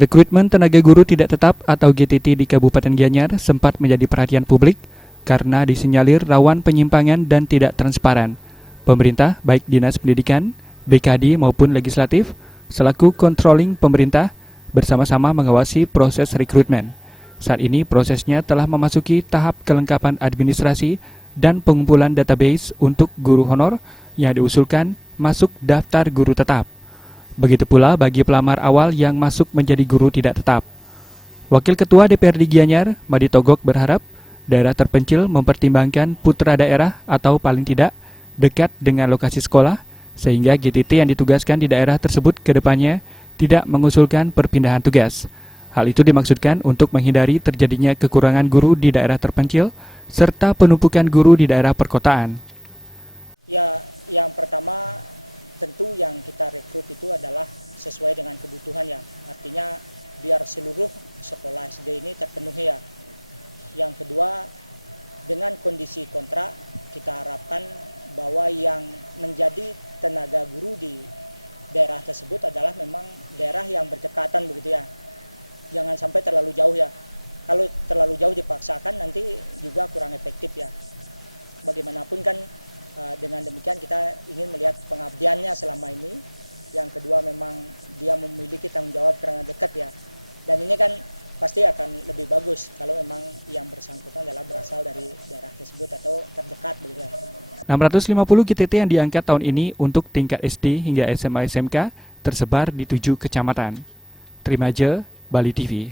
Rekrutmen tenaga guru tidak tetap atau GTT di Kabupaten Gianyar sempat menjadi perhatian publik karena disinyalir rawan penyimpangan dan tidak transparan. Pemerintah, baik Dinas Pendidikan, BKD maupun Legislatif, selaku controlling pemerintah, bersama-sama mengawasi proses rekrutmen. Saat ini prosesnya telah memasuki tahap kelengkapan administrasi dan pengumpulan database untuk guru honor yang diusulkan masuk daftar guru tetap. Begitu pula bagi pelamar awal yang masuk menjadi guru tidak tetap. Wakil Ketua DPRD Gianyar, Madi Togok berharap daerah terpencil mempertimbangkan putra daerah atau paling tidak dekat dengan lokasi sekolah, sehingga GTT yang ditugaskan di daerah tersebut ke depannya tidak mengusulkan perpindahan tugas. Hal itu dimaksudkan untuk menghindari terjadinya kekurangan guru di daerah terpencil serta penumpukan guru di daerah perkotaan. Ya, yang pertama tentu yang kita rekrut itu adalah sesuai dengan kebutuhan ya. Artinya biar seluruh sekolah SD ini terpenuhi ya. Yang kedua, dengan kondisi kontrak kita harapkan bahwa yang menjadi tenaga guru di daerah tersebut adalah memang daerah yang berdekatan begitu ya. Jangan sampai terlalu jauh ya. Kalau terlalu jauh dipaksakan nanti juga kurang efektif ya. Bagaimanapun kan dengan demikian kita ingin melihat pengabdiannya selama ini. Yang kedua memang dia memiliki tanggung jawab karena dekat ya. Dan ini kan pasti akan lebih bagus kalau memang yang bersangkutan adalah berasal dari daerah tersebut atau terdekat begitu. 650 GTT yang diangkat tahun ini untuk tingkat SD hingga SMA SMK tersebar di 7 kecamatan. Trimaja, Bali TV.